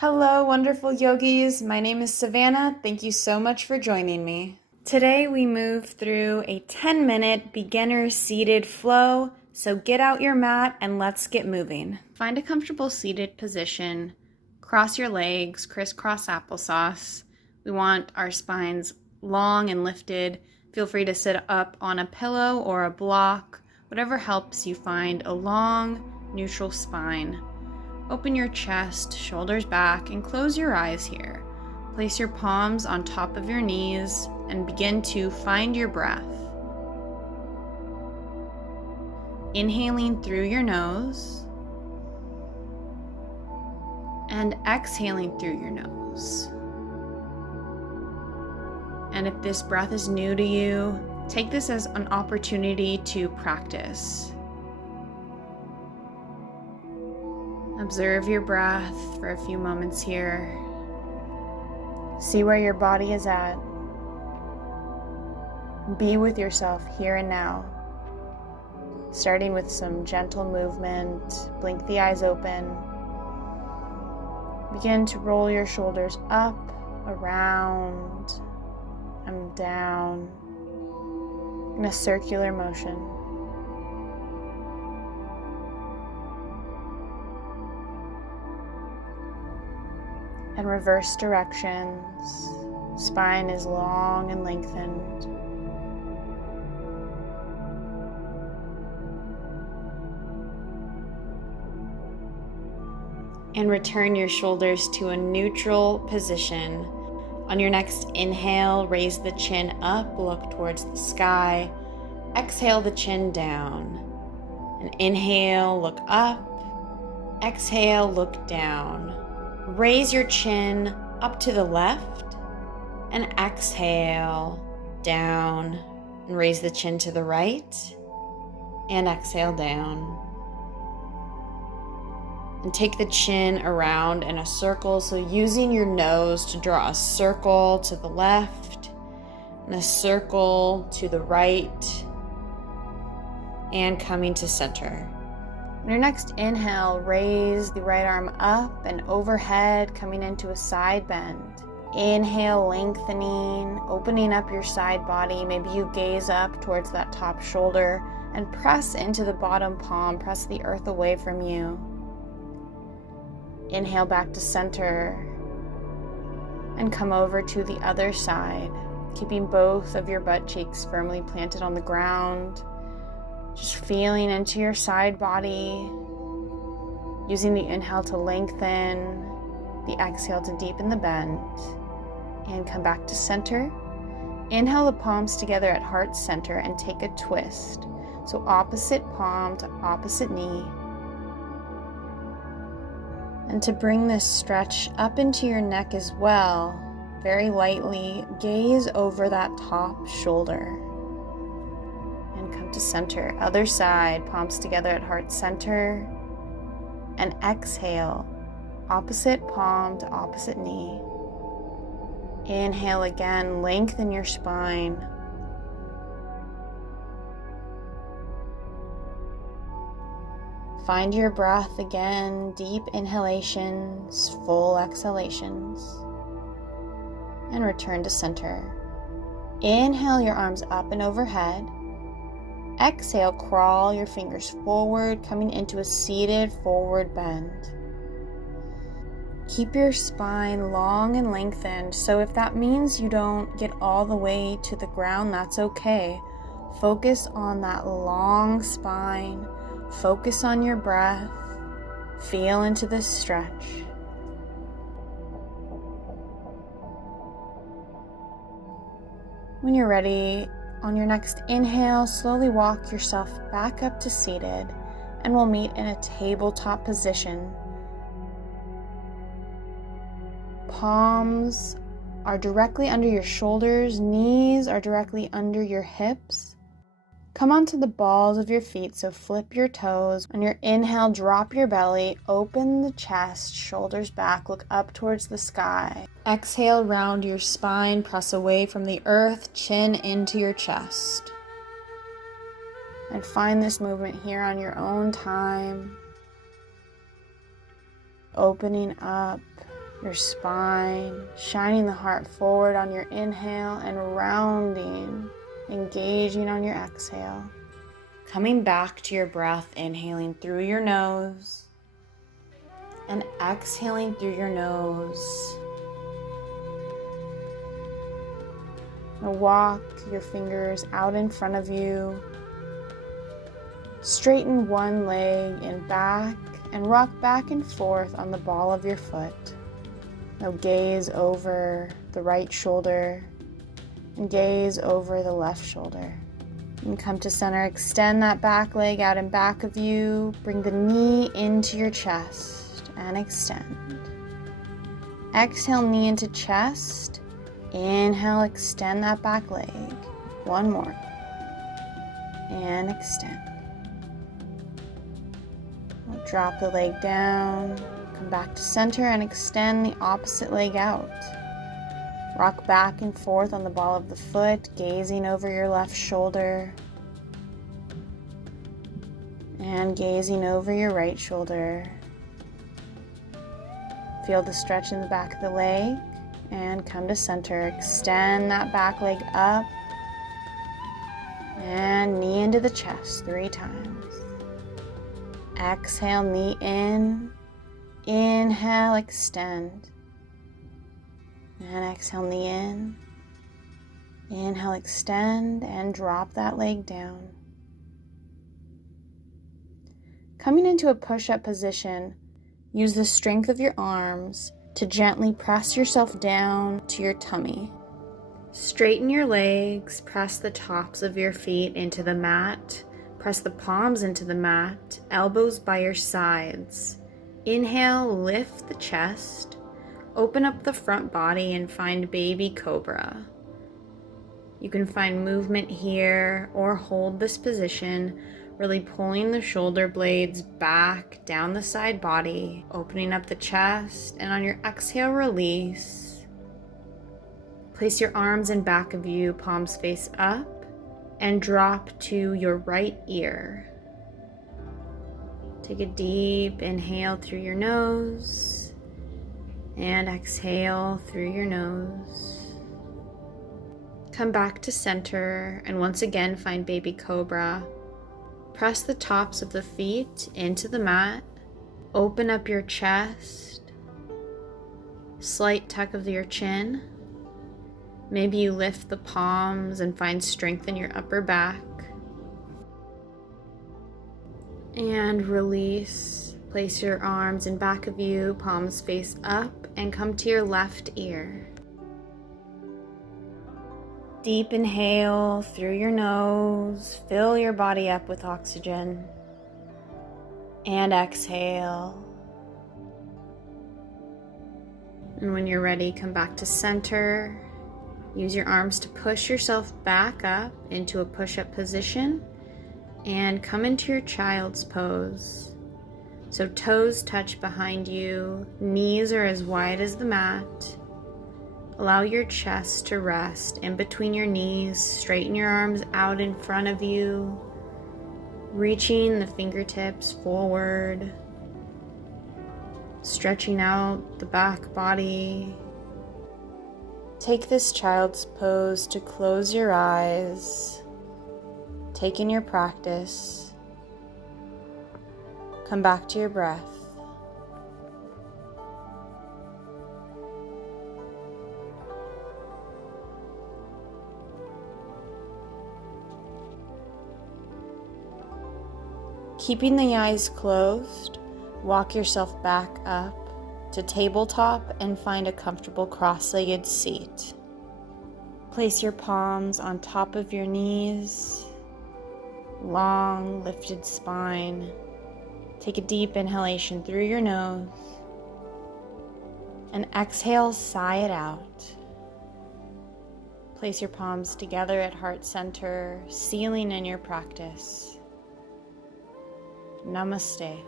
Hello, wonderful yogis. My name is Savannah. Thank you so much for joining me. Today we move through a 10-minute beginner seated flow, so get out your mat and let's get moving. Find a comfortable seated position. Cross your legs, crisscross applesauce. We want our spines long and lifted. Feel free to sit up on a pillow or a block, whatever helps you find a long, neutral spine. Open your chest, shoulders back, and close your eyes here. Place your palms on top of your knees and begin to find your breath. Inhaling through your nose and exhaling through your nose. And if this breath is new to you, take this as an opportunity to practice. Observe your breath for a few moments here. See where your body is at. Be with yourself here and now. Starting with some gentle movement, blink the eyes open. Begin to roll your shoulders up, around, and down in a circular motion. And reverse directions. Spine is long and lengthened. And return your shoulders to a neutral position. On your next inhale, raise the chin up, look towards the sky. Exhale the chin down. And inhale, look up. Exhale, look down. Raise your chin up to the left and exhale down, and raise the chin to the right and exhale down. And take the chin around in a circle, so using your nose to draw a circle to the left and a circle to the right and coming to center. On your next inhale, raise the right arm up and overhead, coming into a side bend. Inhale, lengthening, opening up your side body. Maybe you gaze up towards that top shoulder and press into the bottom palm. Press the earth away from you. Inhale back to center and come over to the other side, keeping both of your butt cheeks firmly planted on the ground. Just feeling into your side body, using the inhale to lengthen, the exhale to deepen the bend, and come back to center. Inhale the palms together at heart center and take a twist. So opposite palm to opposite knee. And to bring this stretch up into your neck as well, very lightly gaze over that top shoulder. Come to center. Other side, palms together at heart center. And exhale, opposite palm to opposite knee. Inhale again, lengthen your spine. Find your breath again, deep inhalations, full exhalations. And return to center. Inhale your arms up and overhead. Exhale, crawl your fingers forward, coming into a seated forward bend. Keep your spine long and lengthened, so if that means you don't get all the way to the ground, that's okay. Focus on that long spine. Focus on your breath. Feel into this stretch. When you're ready, on your next inhale, slowly walk yourself back up to seated, and we'll meet in a tabletop position. Palms are directly under your shoulders, knees are directly under your hips. Come onto the balls of your feet, so flip your toes. On your inhale, drop your belly, open the chest, shoulders back, look up towards the sky. Exhale, round your spine, press away from the earth, chin into your chest. And find this movement here on your own time. Opening up, your spine, shining the heart forward on your inhale and rounding, engaging on your exhale. Coming back to your breath, inhaling through your nose and exhaling through your nose. Now walk your fingers out in front of you. Straighten one leg and back and rock back and forth on the ball of your foot. Now gaze over the right shoulder and gaze over the left shoulder. And come to center, extend that back leg out in back of you. Bring the knee into your chest and extend. Exhale, knee into chest. Inhale, extend that back leg. One more. And extend. We'll drop the leg down. Come back to center and extend the opposite leg out. Rock back and forth on the ball of the foot, gazing over your left shoulder. And gazing over your right shoulder. Feel the stretch in the back of the leg. And come to center. Extend that back leg up. And knee into the chest 3 times. Exhale, knee in. Inhale, extend. And exhale, knee in. Inhale, extend, and drop that leg down. Coming into a push-up position, use the strength of your arms to gently press yourself down to your tummy. Straighten your legs, press the tops of your feet into the mat, press the palms into the mat, elbows by your sides. Inhale, lift the chest, open up the front body and find baby cobra. You can find movement here or hold this position, really pulling the shoulder blades back down the side body, opening up the chest, and on your exhale, release. Place your arms in back of you, palms face up, and drop to your right ear. Take a deep inhale through your nose and exhale through your nose. Come back to center and once again find baby cobra. Press the tops of the feet into the mat. Open up your chest. Slight tuck of your chin. Maybe you lift the palms and find strength in your upper back. And release. Place your arms in back of you, palms face up, and come to your left ear. Deep inhale through your nose. Fill your body up with oxygen. And exhale. And when you're ready, come back to center. Use your arms to push yourself back up into a push-up position. And come into your child's pose. So toes touch behind you, knees are as wide as the mat. Allow your chest to rest in between your knees. Straighten your arms out in front of you, reaching the fingertips forward, stretching out the back body. Take this child's pose to close your eyes. Take in your practice. Come back to your breath. Keeping the eyes closed, walk yourself back up to tabletop and find a comfortable cross-legged seat. Place your palms on top of your knees. Long lifted spine. Take a deep inhalation through your nose and exhale, sigh it out. Place your palms together at heart center, sealing in your practice. Namaste.